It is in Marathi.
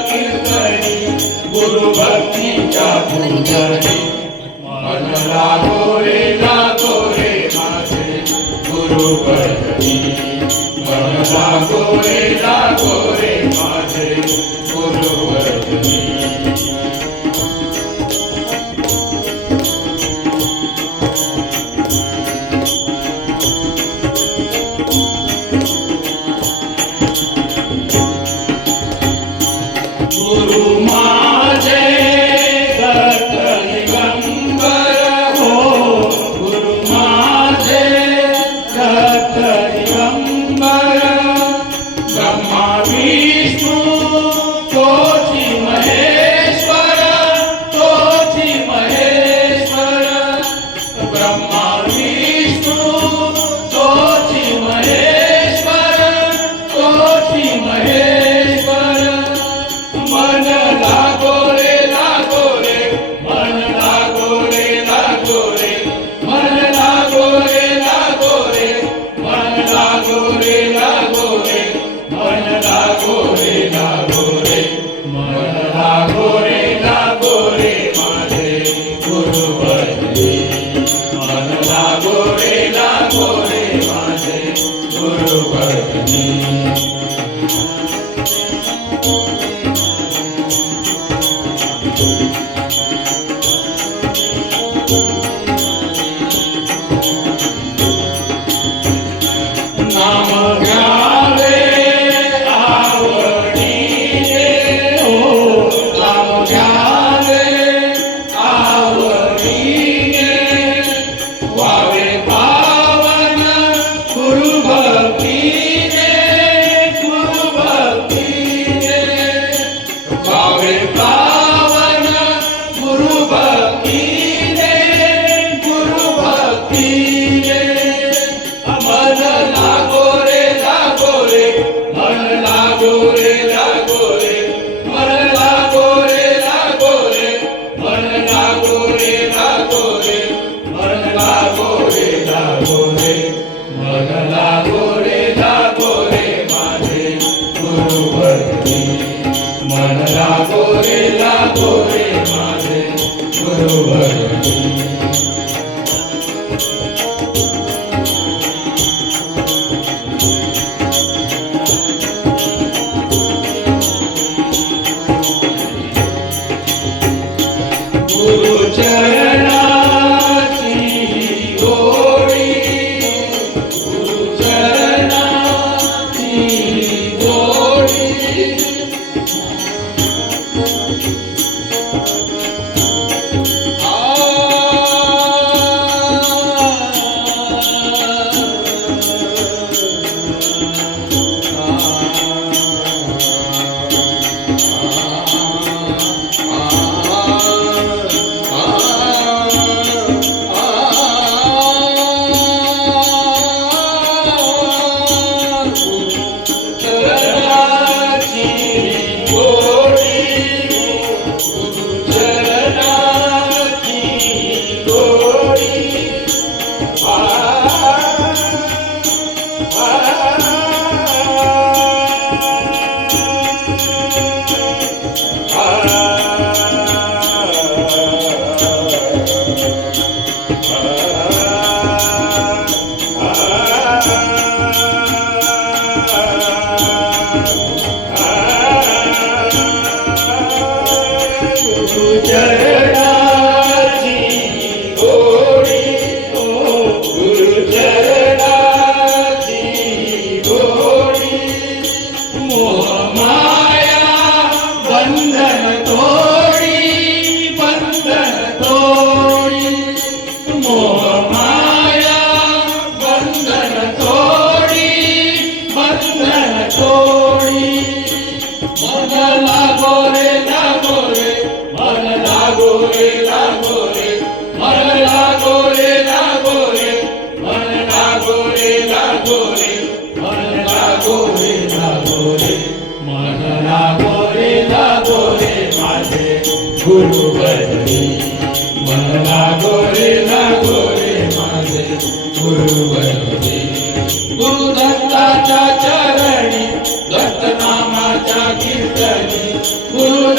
कीर्तनी गुरुभक्तीच्या गुंजणी मनला गोरे जय गुरुवरी मला गोरे लागोरे माझे गुरुवरी गुरु दत्ताच्या चरणी दत्तनामाच्या कीर्तनी गुरु